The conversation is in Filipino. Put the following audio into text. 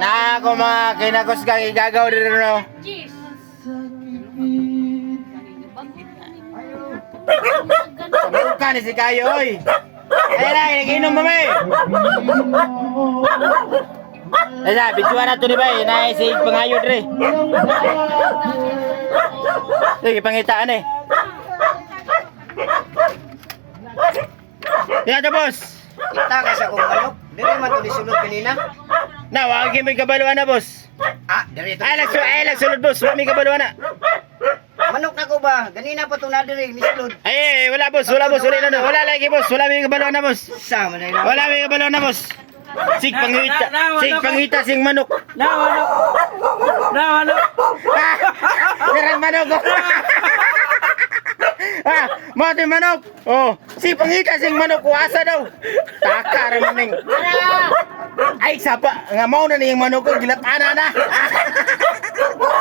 Na ako mga kinakos kang igagaw dito no. Sabukan ni si Kayo oy. Ay na, nagiinom ba may? Ay sa, bidjuan na ito ni bay, naisig pangayod rin. Sige, pangitaan eh. Yan ito boss. Kita ka sa kong manok. Dili man to disulod kanina. Na, wagin may kabaluan na boss. Ah, diri to. Ay, nagsulod boss, wag may kabaluan na. Manok na ko ba? Ganina pa to na diri misulod. Ay, wala boss, wala na. Wala lagi boss, wala may kabaluan na boss. Sama na ina. Wala may kabaluan na boss. Sig panghita sing manok. Na manok. Dirang manok ko. Mati manok. Oh, si panghita sing manok kuasa daw. Taka ra maning. Ay sapa, nga mao na niyang manok ko gilatana na.